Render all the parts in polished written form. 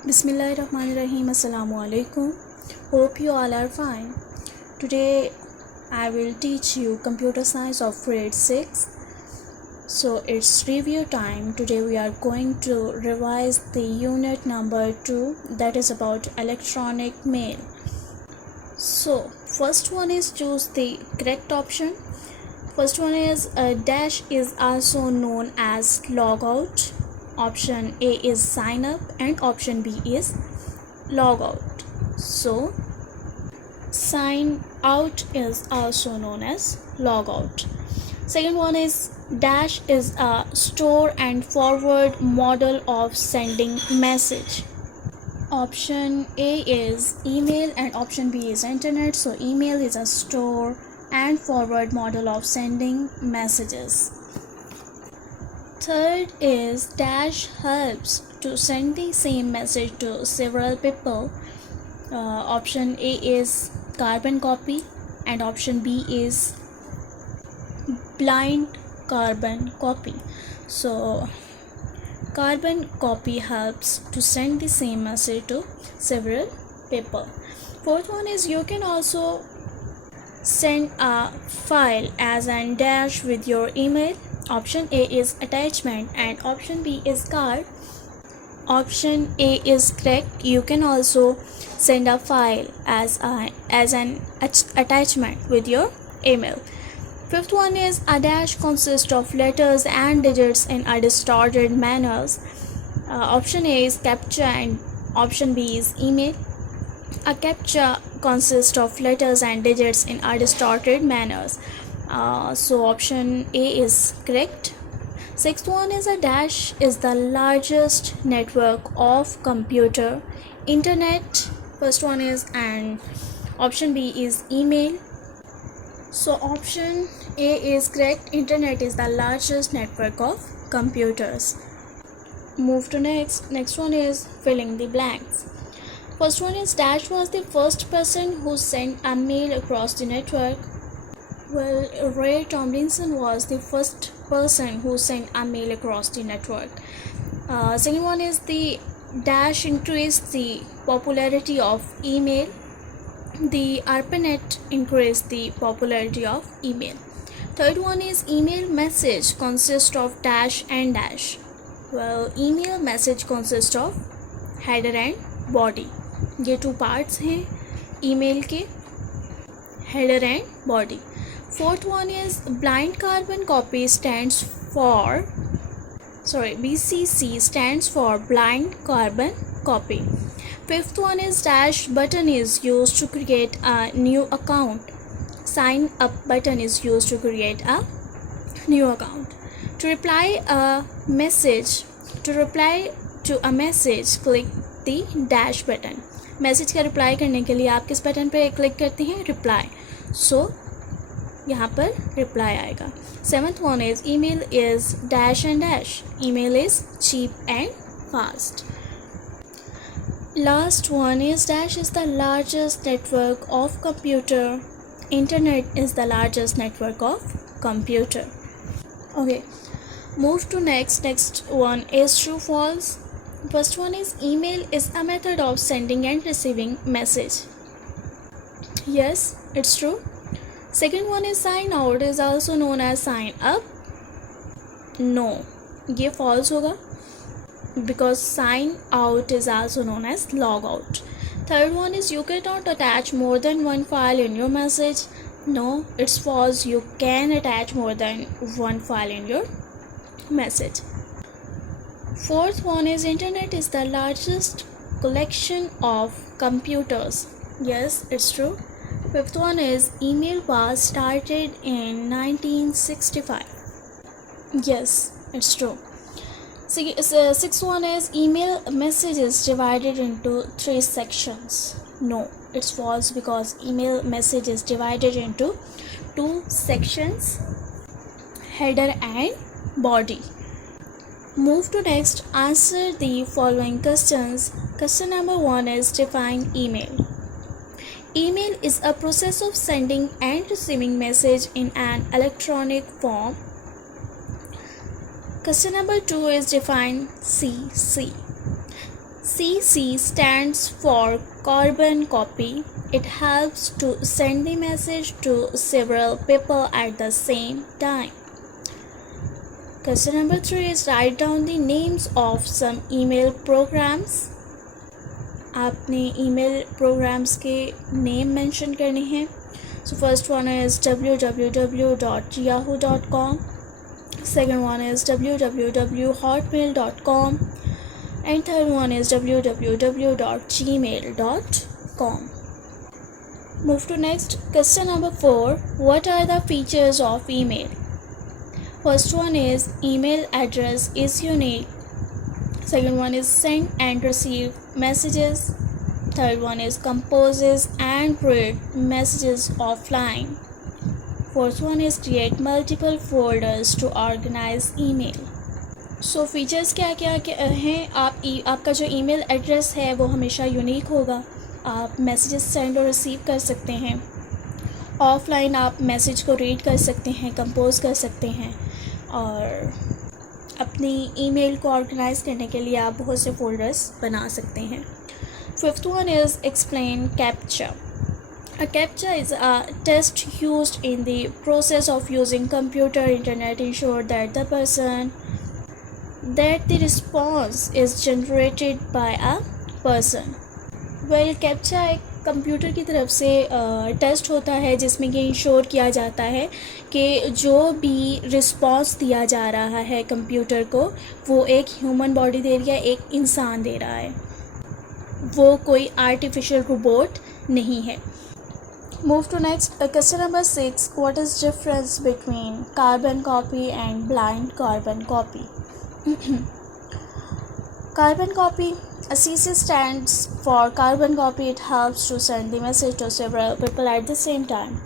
Bismillahirrahmanirrahim. Assalamu alaikum. Hope you all are fine. Today I will teach you computer science of grade 6. So it's review time. Today we are going to revise the unit number 2, that is about electronic mail. So first one is choose the correct option. First one is dash is also known as logout. Option A is sign up and option B is log out. So sign out is also known as log out. Second one is dash is a store and forward model of sending message. Option A is email and option B is internet. So email is a store and forward model of sending messages. Third is dash helps to send the same message to several people. Option A is carbon copy and option B is blind carbon copy. So carbon copy helps to send the same message to several people. Fourth one is you can also send a file as an dash with your email. Option A is attachment and option B is card. Option A is correct. You can also send a file as an attachment with your email. Fifth one is a dash consists of letters and digits in a distorted manner. Option A is captcha and option B is email. A captcha consists of letters and digits in a distorted manners. So option A is correct. Sixth one is a dash is the largest network of computer. Internet, first one is, and option B is email. So option A is correct. Internet is the largest network of computers. Move to next one is filling the blanks. First one is dash was the first person who sent a mail across the network. Well, Ray Tomlinson was the first person who sent a mail across the network. Second one is the dash increased the popularity of email. The ARPANET increased the popularity of email. Third one is email message consists of dash and dash. Well, email message consists of header and body. ये two parts हैं email के, header and body. Fourth one is blind carbon copy stands for BCC stands for blind carbon copy. Fifth one is dash button is used to create a new account. Sign up button is used to create a new account. To reply to a message, click the dash button. Message का reply करने के लिए आप किस button पे click करते हैं? Reply. सो यहाँ पर रिप्लाई आएगा. Seventh one is email is dash and dash. Email is cheap and fast. Last one is dash is the largest network of computer. Internet is the largest network of computer. Okay, move to next one is true false. First one is email is a method of sending and receiving message. Yes, it's true. Second one is sign out is also known as sign up. No, ये false होगा because sign out is also known as log out. Third one is you cannot attach more than one file in your message. No, it's false. You can attach more than one file in your message. Fourth one is internet is the largest collection of computers. Yes, it's true. Fifth one is email was started in 1965. Yes, it's true. Sixth one is email message is divided into 3 sections. No, it's false because email message is divided into 2 sections, header and body. Move to next. Answer the following questions. Question number 1 is define email. Email is a process of sending and receiving message in an electronic form. Question number 2 is define CC. CC stands for carbon copy. It helps to send the message to several people at the same time. Question number 3 is write down the names of some email programs. आपने email programs के name mention करने हैं. So first one is www.yahoo.com, second one is www.hotmail.com, and third one is www.gmail.com. Move to next. Question number 4. What are the features of email? First one is email address is unique. Second one is send and receive messages. Third one is composes and read messages offline. Fourth one is create multiple folders to organize email. So features क्या क्या हैं. आपका जो email address है वो हमेशा unique होगा. आप मैसेजेस सेंड और रिसीव कर सकते हैं. ऑफलाइन आप मैसेज को रीड कर सकते हैं, कंपोज कर सकते हैं, और अपनी ईमेल को ऑर्गेनाइज करने के लिए आप बहुत से फोल्डर्स बना सकते हैं. Fifth one is explain captcha. A CAPTCHA is a test used in the process of using computer internet ensure that the response is generated by a person. Well, captcha एक कंप्यूटर की तरफ से test होता है जिसमें कि ensure किया जाता है कि जो भी रिस्पॉन्स दिया जा रहा है कंप्यूटर को वो एक ह्यूमन बॉडी दे रही है, एक इंसान दे रहा है, वो कोई आर्टिफिशियल रोबोट नहीं है. Move to next. Question number 6. What is difference between carbon copy and blind carbon copy? Carbon copy. A CC stands for carbon copy. It helps to send the message to several people at the same time.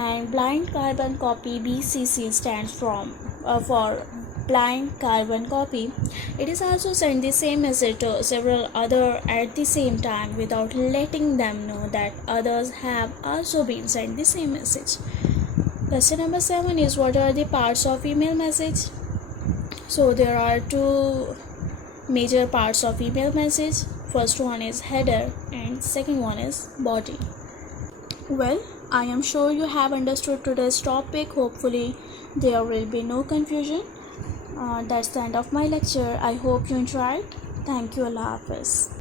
And blind carbon copy, BCC, stands for blind carbon copy. It is also send the same message to several other at the same time without letting them know that others have also been sent the same message. Question number 7 is what are the parts of email message? So there are two major parts of email message. First one is header and second one is body. Well, I am sure you have understood today's topic. Hopefully there will be no confusion. That's the end of my lecture. I hope you enjoyed. Thank you. Allah Hafiz.